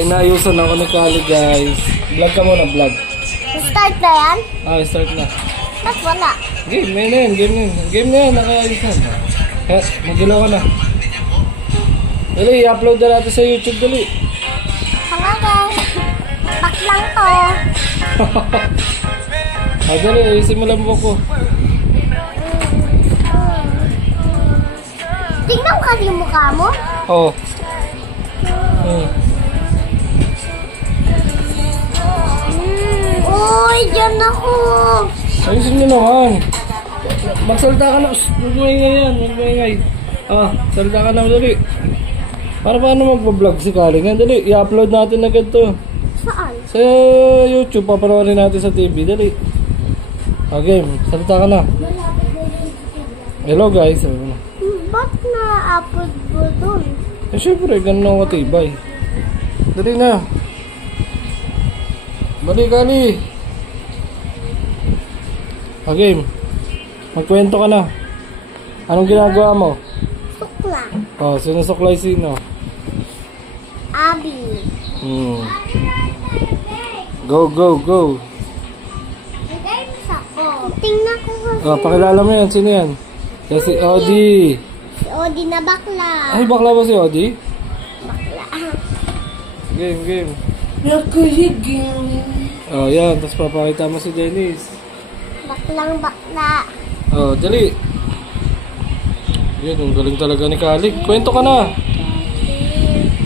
Inaayusan ako ni Kali, guys. Vlog ka muna, vlog. Start na yan? Start na. Ba't wala? Game na yan, game na yan. Game na yan, nakaayusan. Magilaw ka na. Dali, i-upload na natin sa YouTube, dali. Hanga guys. Back lang to. Dali, ayusin mo lang ko. Tingnan mo kasi yung mukha mo. Oo. Uy, dyan ako. Ayusin nyo naman. Magsalita ka na. Magmaingay yan. Magmaingay. Salita ka na. Dali. Para paano mag-vlog si Kali? Dali. I-upload natin agad to. Saan? Sa YouTube. Papanoorin natin sa TV. Dali. Okay. Salita ka na. Hello guys. Ba't na-upload mo dun? Siyempre. Ganun ako katibay. Dali na. Dali Kali. Okay. Magkwento ka na. Anong ginagawa mo? Sukla. Sinusuklay sino? Abi. Go, go, go. Tingnan ko kasi. Pakilala mo yan. Sino yan? Si Odi. Si Odi na bakla. Ay, bakla ba si Odi? Bakla. Game, game. Game. Yan. Tapos papakita mo si Dennis. Baklang bakla. Dali. Yan, ang galing talaga ni Kali. Kwento ka na.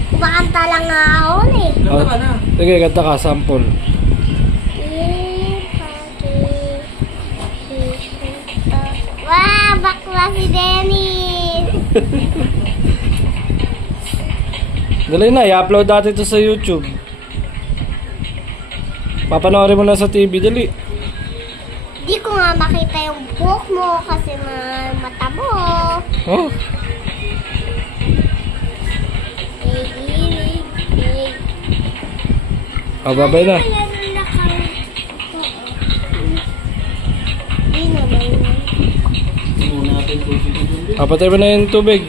Kumakanta lang nga ako eh. Kanta ka na. Sige, kanta ka. Sample. Wow, bakla si Dennis. Dali na, i-upload natin ito sa YouTube. Papanoorin mo na sa TV, dali. Di ko nga makita yung buhok mo kasi mata mo. Babay na. Papatay mo na yung tubig.